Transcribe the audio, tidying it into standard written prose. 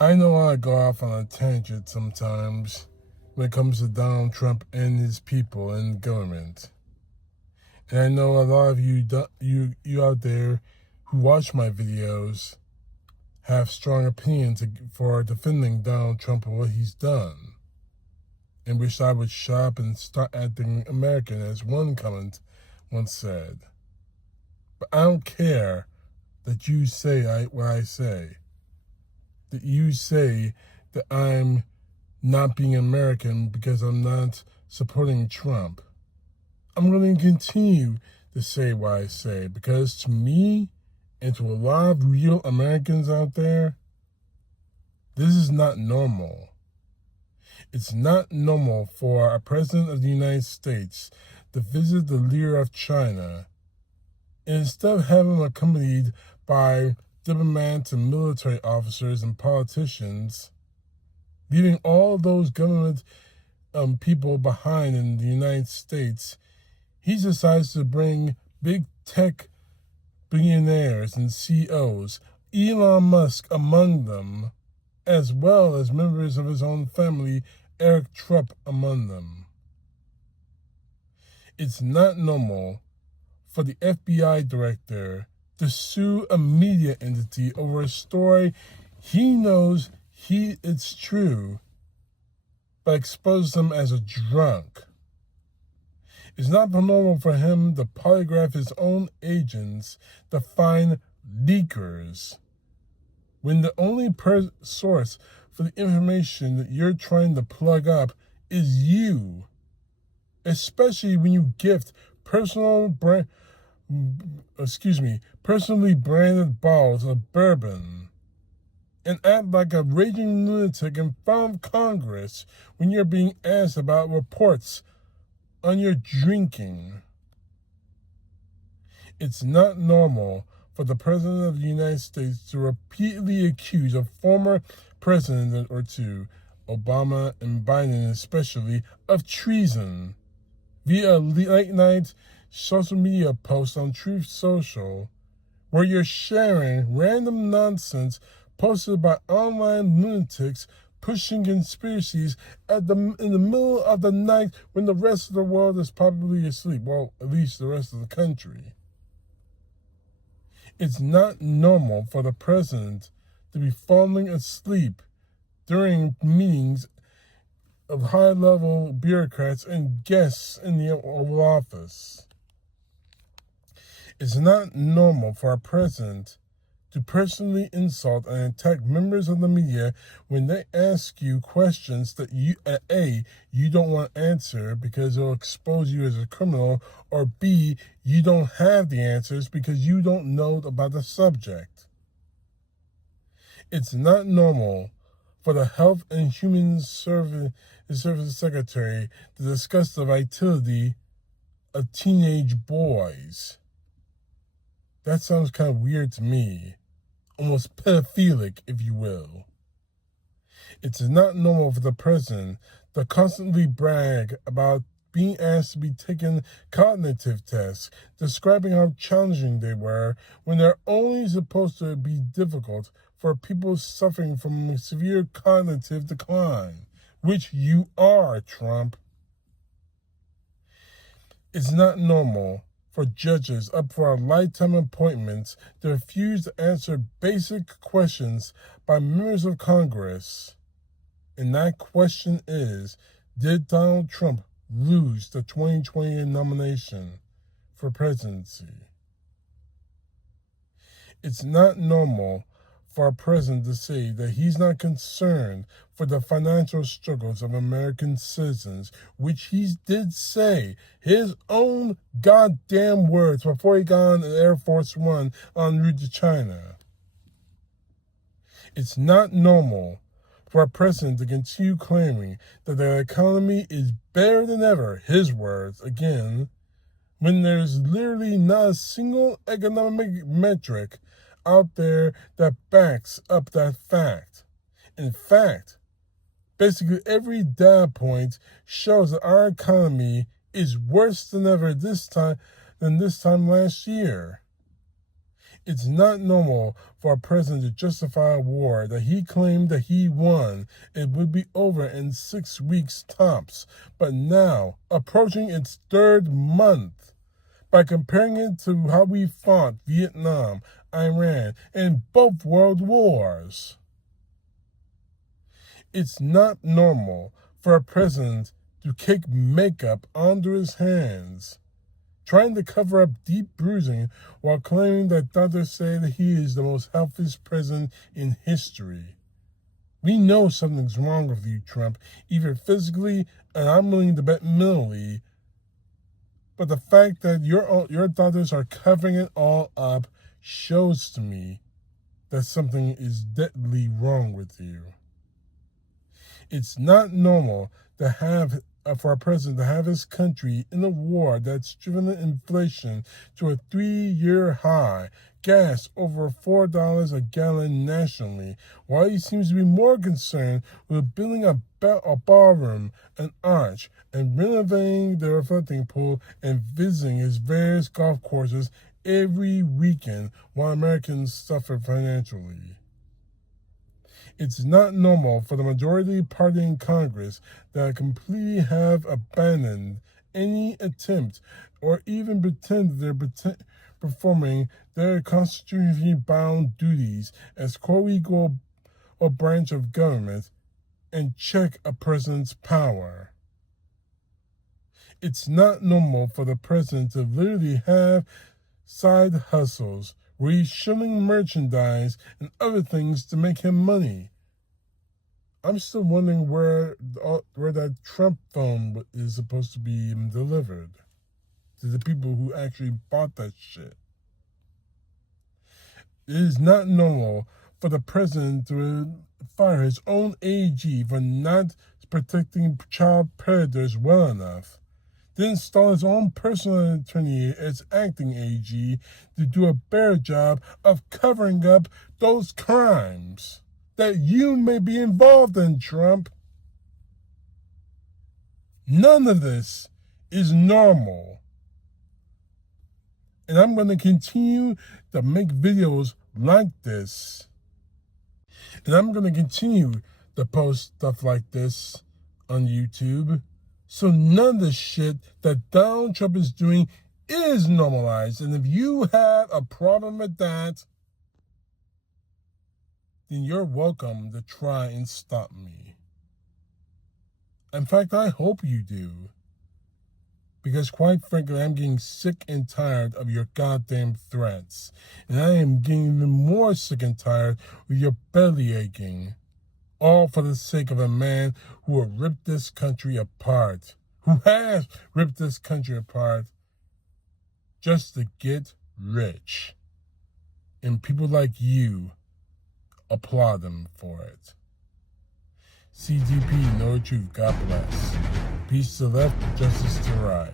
I know I go off on a tangent sometimes when it comes to Donald Trump and his people and government. And I know a lot of you out there who watch my videos have strong opinions for defending Donald Trump and what he's done. And wish I would shut up and start acting American, as one comment once said. But I don't care that you say what I say. That you say that I'm not being American because I'm not supporting Trump. I'm going to continue to say what I say because to me and to a lot of real Americans out there, this is not normal. It's not normal for a president of the United States to visit the leader of China and instead of having him accompanied by diplomats and military officers and politicians, leaving all those government people behind in the United States, he decides to bring big tech billionaires and CEOs, Elon Musk among them, as well as members of his own family, Eric Trump among them. It's not normal for the FBI director to sue a media entity over a story he knows it's true, but expose them as a drunk. It's not normal for him to polygraph his own agents to find leakers when the only source for the information that you're trying to plug up is you, especially when you gift personally branded bottles of bourbon and act like a raging lunatic in front of Congress when you're being asked about reports on your drinking. It's not normal for the President of the United States to repeatedly accuse a former president or two, Obama and Biden especially, of treason via a late-night social media post on Truth Social, where you're sharing random nonsense posted by online lunatics pushing conspiracies in the middle of the night when the rest of the world is probably asleep. Well, at least the rest of the country. It's not normal for the president to be falling asleep during meetings of high-level bureaucrats and guests in the Oval Office. It's not normal for a president to personally insult and attack members of the media when they ask you questions that you don't want to answer because it'll expose you as a criminal, or B, you don't have the answers because you don't know about the subject. It's not normal for the Health and Human Services Secretary to discuss the vitality of teenage boys. That sounds kind of weird to me. Almost pedophilic, if you will. It's not normal for the president to constantly brag about being asked to be taken cognitive tests, describing how challenging they were when they're only supposed to be difficult for people suffering from severe cognitive decline, which you are, Trump. It's not normal for judges up for lifetime appointments to refuse to answer basic questions by members of Congress. And that question is, did Donald Trump lose the 2020 nomination for presidency? It's not normal for a president to say that he's not concerned for the financial struggles of American citizens, which he did say, his own goddamn words, before he got on the Air Force One en route to China. It's not normal for a president to continue claiming that the economy is better than ever, his words again, when there's literally not a single economic metric out there that backs up that fact. In fact, basically every data point shows that our economy is worse than ever this time last year. It's not normal for a president to justify a war that he claimed that he won. It would be over in 6 weeks tops, but now, approaching its 3rd month, by comparing it to how we fought Vietnam, Iran, and both world wars. It's not normal for a president to kick makeup onto his hands, trying to cover up deep bruising while claiming that doctors say that he is the most healthiest president in history. We know something's wrong with you, Trump, either physically and I'm willing to bet mentally. But the fact that your doctors are covering it all up shows to me that something is deadly wrong with you. It's not normal to have for a president to have his country in a war that's driven inflation to a 3-year high, gas over $4 a gallon nationally, while he seems to be more concerned with building a ballroom, an arch, and renovating the reflecting pool and visiting his various golf courses every weekend while Americans suffer financially. It's not normal for the majority party in Congress that completely have abandoned any attempt or even pretend they're performing their constitutionally bound duties as co-equal or branch of government and check a president's power. It's not normal for the president to literally have side hustles where he's shilling merchandise and other things to make him money. I'm still wondering where that Trump phone is supposed to be delivered to the people who actually bought that shit. It is not normal for the president to fire his own AG for not protecting child predators well enough, then install his own personal attorney as acting AG to do a better job of covering up those crimes that you may be involved in, Trump. None of this is normal. And I'm going to continue to make videos like this. And I'm going to continue to post stuff like this on YouTube. So none of the shit that Donald Trump is doing is normalized. And if you have a problem with that, then you're welcome to try and stop me. In fact, I hope you do. Because quite frankly, I'm getting sick and tired of your goddamn threats. And I am getting even more sick and tired with your belly aching. All for the sake of a man who will rip this country apart. Who has ripped this country apart just to get rich. And people like you applaud him for it. CTP, know the truth. God bless. Peace to the left, justice to the right.